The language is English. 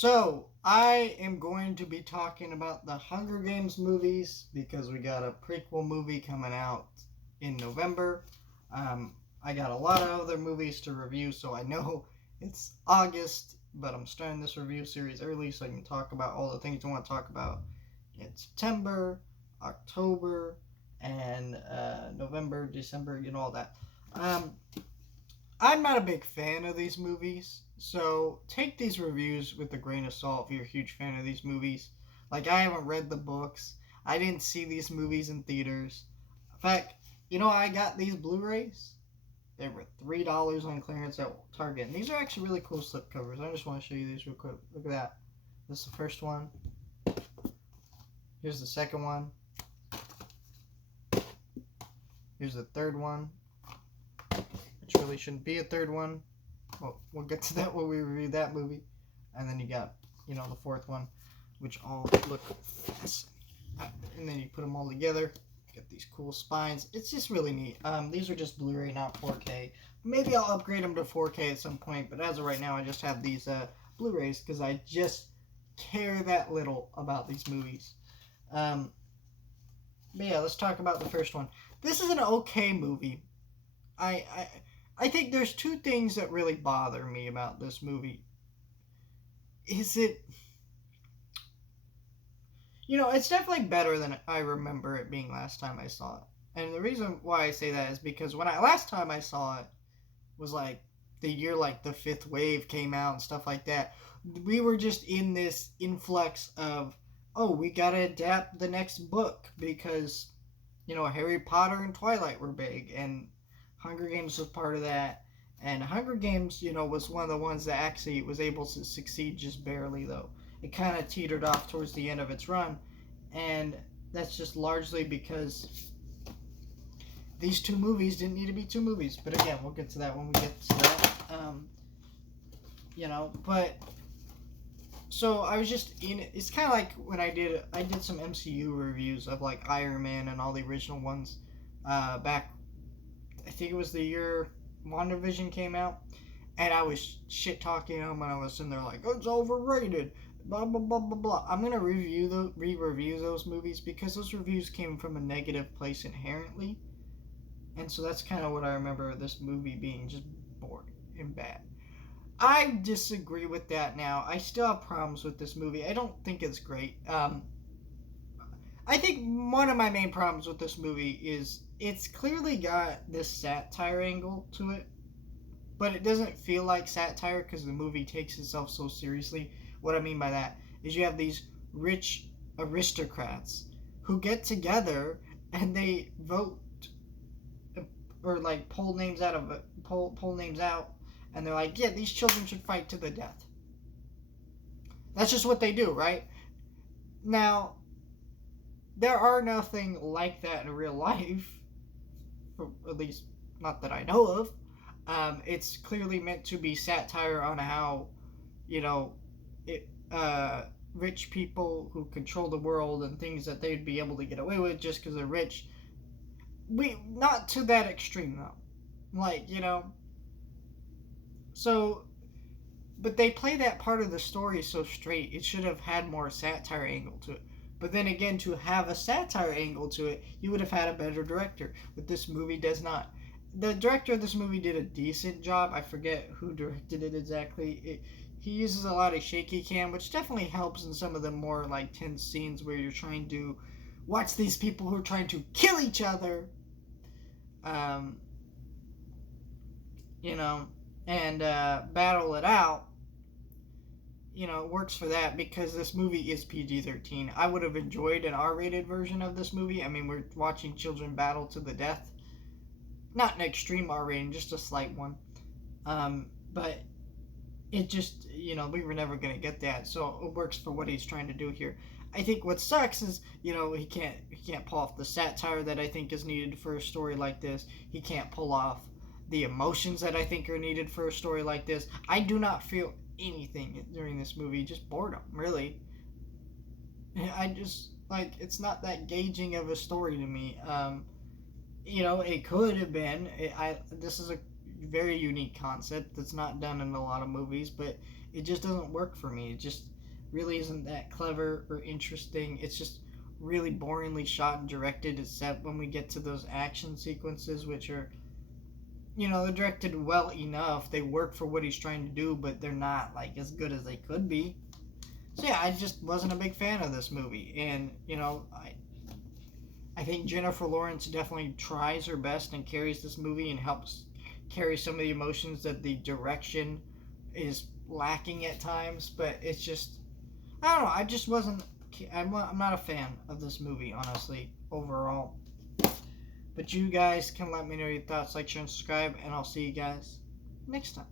So, I am going to be talking about the Hunger Games movies because we got a prequel movie coming out in November. I got a lot of other movies to review, so I know it's August, but I'm starting this review series early so I can talk about all the things I want to talk about in September, October, and November, December, all that. Um, I'm not a big fan of these movies, so take these reviews with a grain of salt if you're a huge fan of these movies. Like, I haven't read the books, I didn't see these movies in theaters. In fact, I got these Blu rays. They were $3 on clearance at Target. And these are actually really cool slipcovers. I just want to show you these real quick. Look at that. This is the first one. Here's the second one. Here's the third one. Which really shouldn't be a third one. Well, we'll get to that when we review that movie. And then you got, the fourth one, which all look fascinating. And then you put them all together. Get these cool spines. It's just really neat. These are just Blu-ray, not 4K. Maybe I'll upgrade them to 4K at some point, but as of right now, I just have these Blu-rays because I just care that little about these movies. But yeah, let's talk about the first one. This is an okay movie. I think there's two things that really bother me about this movie. Is it... it's definitely better than I remember it being last time I saw it. And the reason why I say that is because last time I saw it was like the year like the fifth wave came out and stuff like that. We were just in this influx of, oh, we gotta adapt the next book because, Harry Potter and Twilight were big and Hunger Games was part of that. And Hunger Games, was one of the ones that actually was able to succeed just barely, though. It kind of teetered off towards the end of its run. And that's just largely because these two movies didn't need to be two movies. But again, we'll get to that when we get to that. But so I was just in it. It's kind of like when I did some MCU reviews of like Iron Man and all the original ones back. I think it was the year WandaVision came out, and I was shit talking them when I was in there like, oh, it's overrated, blah blah blah blah blah. I'm gonna re-review those movies because those reviews came from a negative place inherently, and so that's kind of what I remember this movie being, just boring and bad. I disagree with that now. I still have problems with this movie. I don't think it's great. I think one of my main problems with this movie is it's clearly got this satire angle to it, but it doesn't feel like satire because the movie takes itself so seriously. What I mean by that is you have these rich aristocrats who get together and they vote or like pull names out, and they're like, yeah, these children should fight to the death. That's just what they do, right? Now, there are nothing like that in real life, or at least not that I know of. It's clearly meant to be satire on how, it, rich people who control the world and things that they'd be able to get away with just because they're rich. Not to that extreme though. Like, so, but they play that part of the story so straight. It should have had more satire angle to it. But then again, to have a satire angle to it, you would have had a better director. But this movie does not. The director of this movie did a decent job. I forget who directed it exactly. He uses a lot of shaky cam, which definitely helps in some of the more like tense scenes where you're trying to watch these people who are trying to kill each other. Um, and battle it out. It works for that because this movie is PG-13. I would have enjoyed an R-rated version of this movie. I mean, we're watching children battle to the death. Not an extreme R rating, just a slight one. But it just, we were never going to get that. So it works for what he's trying to do here. I think what sucks is, he can't pull off the satire that I think is needed for a story like this. He can't pull off the emotions that I think are needed for a story like this. I do not feel anything during this movie, just boredom, really. I just, it's not that gauging of a story to me. It could have been. This is a very unique concept that's not done in a lot of movies, but it just doesn't work for me. It just really isn't that clever or interesting. It's just really boringly shot and directed, except when we get to those action sequences, which are, they're directed well enough. They work for what he's trying to do, but they're not like as good as they could be. So yeah, I just wasn't a big fan of this movie, and I think Jennifer Lawrence definitely tries her best and carries this movie and helps carry some of the emotions that the direction is lacking at times. But it's just, I don't know. I just wasn't. I'm not a fan of this movie, honestly, overall. But you guys can let me know your thoughts, like, share, and subscribe, and I'll see you guys next time.